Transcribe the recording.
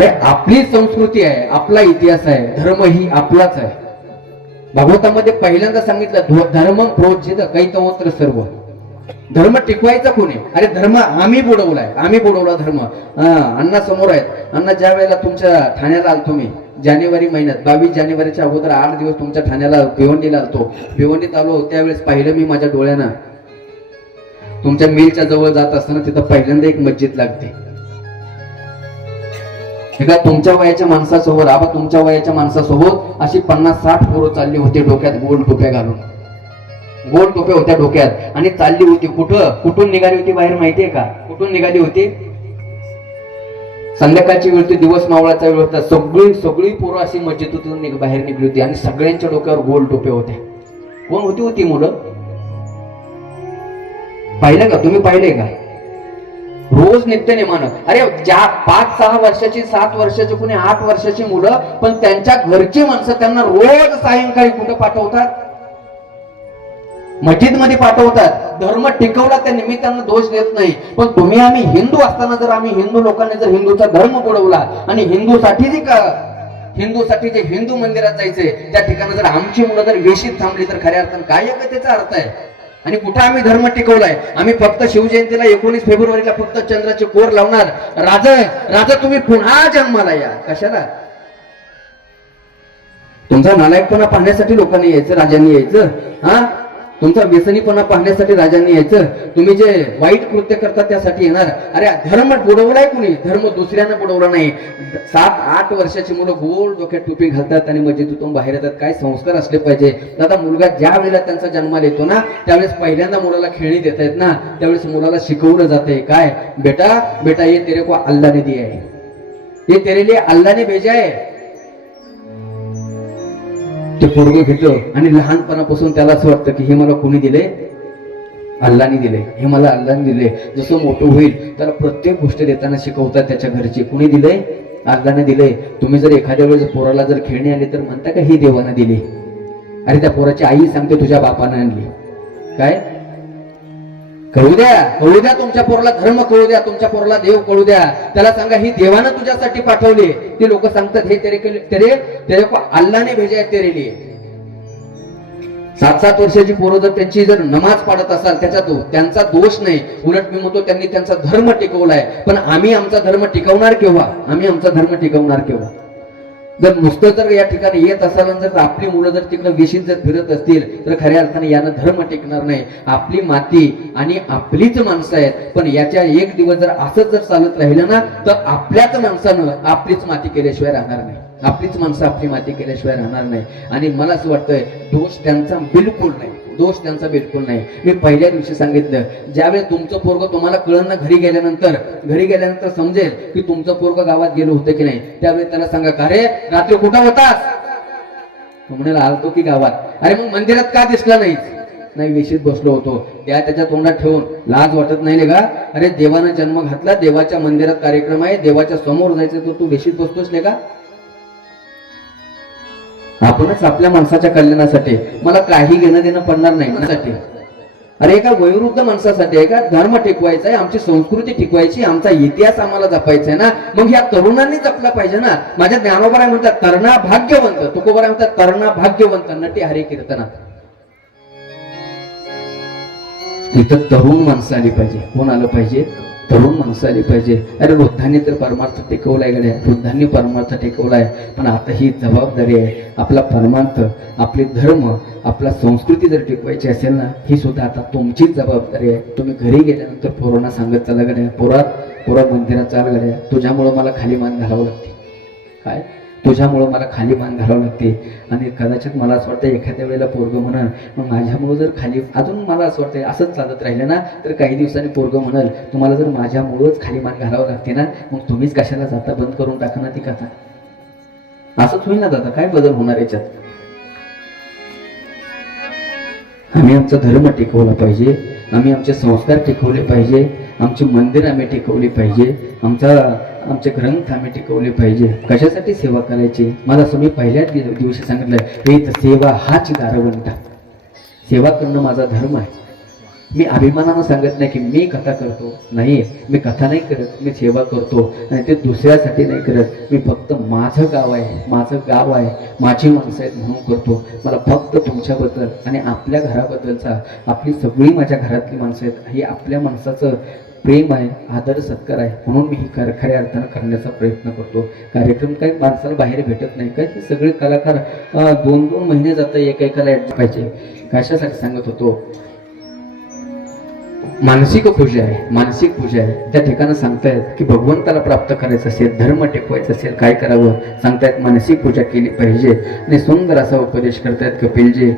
अरे आपली संस्कृती आहे आपला इतिहास आहे धर्म ही आपलाच आहे. भागवतामध्ये पहिल्यांदा सांगितलं धर्म प्रोचित कैतवत्र सर्व. धर्म टिकवायचा कोणी? अरे धर्म आम्ही बुडवलाय आम्ही बुडवला धर्म. हा, अण्णा समोर आहेत. अण्णा ज्या वेळेला तुमच्या ठाण्याला आल मी जानेवारी महिन्यात बावीस जानेवारीच्या अगोदर आठ दिवस तुमच्या ठाण्याला भिवंडीला आलतो. भिवंडीत आलो त्यावेळेस पाहिलं मी माझ्या डोळ्यानं. तुमच्या मिलच्या जवळ जात असताना तिथं पहिल्यांदा एक मस्जिद लागते. एका तुमच्या वयाच्या माणसासोबत आबा तुमच्या वयाच्या माणसासोबत अशी पन्नास साठ पोरं चालली होती डोक्यात गोल टोप्या घालून. गोल टोप्या होत्या डोक्यात. आणि चालली होती कुठं? कुठून निघाली होती बाहेर माहितीये का? कुठून निघाली होती? संध्याकाळची वेळ होती दिवस मावळाचा वेळ होता. सगळी सगळी पोरं अशी मस्जिदीतून निघ- बाहेर निघली होती. आणि सगळ्यांच्या डोक्यावर गोल टोप्या होत्या. कोण होती होती मुलं? पाहिलं का? तुम्ही पाहिले का? रोज नित्य नेमानं. अरे ज्या पाच सहा वर्षाची सात वर्षाची कुणी आठ वर्षाची मुलं पण त्यांच्या घरची माणसं त्यांना रोज सायंकाळी कुठं पाठवतात? मस्जिदमध्ये पाठवतात. धर्म टिकवला त्या निमित्तानं दोष देत नाही. पण तुम्ही आम्ही हिंदू असताना जर आम्ही हिंदू लोकांनी जर हिंदूचा धर्म बुडवला आणि हिंदूसाठी जे का हिंदूसाठी जे हिंदू मंदिरात जायचे त्या ठिकाणी जर आमची मुलं जर वेशीत थांबली तर खऱ्या अर्थानं काय एकतेचा अर्थ आहे? आणि कुठं आम्ही धर्म टिकवलाय? आम्ही फक्त शिवजयंतीला एकोणीस फेब्रुवारीला फक्त चंद्राचे कोर लावणार. राजा राजा तुम्ही पुन्हा जन्माला या. कशाला? तुमचा नालायकपणा पाहण्यासाठी लोकांनी यायचं राजांनी यायचं हा? तुमचा व्यसनीपणा पाहण्यासाठी राजांनी यायचं. तुम्ही जे वाईट कृत्य करता त्यासाठी येणार. अरे धर्म बुडवलाय कुणी? धर्म दुसऱ्यानं बुडवला नाही. सात आठ वर्षाची मुलं गोल डोक्यात टोपी घालतात आणि मस्जिदीतून बाहेर येतात. काय संस्कार असले पाहिजे? आता मुलगा ज्या वेळेला त्यांचा जन्माला येतो ना त्यावेळेस पहिल्यांदा मुलाला खेळणी देत आहेत ना त्यावेळेस मुलाला शिकवलं जाते काय? बेटा बेटा ये तेरे को अल्लाने दिया है. ये तेरे लिए अल्लाने भेजा है. ते पोरग घेतलं आणि लहानपणापासून त्याला असं वाटतं की हे मला कोणी दिले अल्लाने दिले हे मला अल्लाने दिले जसं मोठं होईल त्याला प्रत्येक गोष्ट देताना शिकवतात त्याच्या घरचे. कुणी दिले अल्लाने दिले तुम्ही जर एखाद्या वेळेस पोराला जर खेळणी आली तर म्हणता का ही देवानं दिली. अरे त्या पोराची आई सांगते तुझ्या बापानं आणली. काय? कळू द्या कळू द्या तुमच्या पोराला धर्म कळू द्या तुमच्या पोराला देव कळू द्या. त्याला सांगा ही देवानं तुझ्यासाठी पाठवली ते लोक सांगतात हे तेरे तेरे तेरे को अल्लाने भेजा है तेरे लिए. सात सात वर्षाची पोरं जर त्यांची जर नमाज पाडत असाल त्याचा दो त्यांचा दोष नाही. उलट मी म्हणतो त्यांनी त्यांचा धर्म टिकवलाय. पण आम्ही आमचा धर्म टिकवणार केव्हा? आम्ही आमचा धर्म टिकवणार केव्हा? जर नुसतं जर या ठिकाणी येत असाल जर आपली मुलं जर तिकडं विशीत जर फिरत असतील तर खऱ्या अर्थाने यानं धर्म टिकणार नाही. आपली माती आणि आपलीच माणसं आहेत. पण याच्या एक दिवस जर असंच जर चालत राहिलं ना तर आपल्याच माणसानं आपलीच माती केल्याशिवाय राहणार नाही. आपलीच माणसं आपली माती केल्याशिवाय राहणार नाही. आणि मला असं वाटतंय दोष त्यांचा बिलकुल नाही. दोष त्यांचा बिलकुल नाही. मी पहिल्या दिवशी सांगितलं ज्यावेळेस तुमचं पोरग तुम्हाला कळण घरी गेल्यानंतर घरी गेल्यानंतर समजेल की तुमचं पोरग गावात गेलं होतं की नाही त्यावेळेस त्याला सांगा का रे रात्री कुठं होतास? तो म्हणाला आलतो की गावात. अरे मग मंदिरात का दिसला नाही? नाही विशीत बसलो होतो. त्या त्याच्या तोंडात ठेवून लाज वाटत नाही का अरे देवानं जन्म घातला देवाच्या मंदिरात कार्यक्रम आहे देवाच्या समोर जायचं तर तू वेशीत बसतोस का आपणच आपल्या माणसाच्या कल्याणासाठी. मला काही घेणं देणं पडणार नाही अरे एका वयोवृद्ध माणसासाठी एका धर्म टिकवायचा आहे आमची संस्कृती टिकवायची आमचा इतिहास आम्हाला जपायचा आहे ना मग या तरुणांनी जपला पाहिजे ना. माझ्या ज्ञानोबराय म्हणतात तरणा भाग्यवंत तुकोबराय म्हणतात तरणा भाग्यवंत नटी हरे कीर्तना इथं तरुण माणसं आली पाहिजे. कोण आलं पाहिजे? तरुण माणसं आली पाहिजे. अरे वृद्धांनी तर परमार्थ टिकवलाय गड्या. वृद्धांनी परमार्थ टिकवलाय. पण आता ही जबाबदारी आहे. आपला परमार्थ आपले धर्म आपला संस्कृती जर टिकवायची असेल ना ही सुद्धा आता तुमचीच जबाबदारी आहे. तुम्ही घरी गेल्यानंतर पोरांना सांगत चला गड्या. पोरात पोरा मंदिरात चाल गड्या. तुझ्यामुळं मला खाली मान घालावं लागते. काय? तुझ्यामुळं मला खाली मान घालावं लागते. आणि कदाचित मला असं वाटतं एखाद्या वेळेला पोरग म्हणाल मग माझ्यामुळं जर खाली अजून मला असं वाटतं असंच चालत राहिलं ना तर काही दिवसांनी पोरग म्हणाल तुम्हाला जर माझ्यामुळंच खाली मान घालावं लागते ना मग तुम्हीच कशाला जाता? बंद करून टाका ना ती कथा. असंच होईल ना दादा काय बदल होणार याच्यात? आम्ही आमचा धर्म टिकवला पाहिजे. आम्ही आमचे संस्कार टिकवले पाहिजे आमची मंदिर आम्ही टिकवली पाहिजे आमचा आमचे ग्रंथ आम्ही टिकवले पाहिजे. कशासाठी सेवा करायची? मला असं मी पहिल्याच दिवशी सांगितलं हे सेवा हाच दारवंटा सेवा करणं माझा धर्म आहे. मी अभिमानानं सांगत नाही की मी कथा करतो नाही. मी कथा नाही करत मी सेवा करतो आणि ते दुसऱ्यासाठी नाही करत. मी फक्त माझं गाव आहे माझं गाव आहे माझी माणसं आहेत म्हणून करतो. मला फक्त तुमच्याबद्दल आणि आपल्या घराबद्दलचा आपली सगळी माझ्या घरातली माणसं आहेत हे आपल्या माणसाचं प्रेम आहे आदर सत्कार आहे म्हणून मी ही कर खऱ्या अर्थानं करण्याचा प्रयत्न करतो. कार्यक्रम काही माणसाला बाहेर भेटत नाही काय हे सगळे कलाकार दोन दोन महिने जातं एका एकाला पाहिजे. कशासाठी सांगत होतो? मानसिक पूजा आहे मानसिक पूजा आहे. त्या ठिकाणी सांगतायत की भगवंताला प्राप्त करायचं असेल धर्म टेकवायचा असेल काय करावं? सांगतायत मानसिक पूजा केली पाहिजे. आणि सुंदर असा उपदेश करतायत कपिलजी.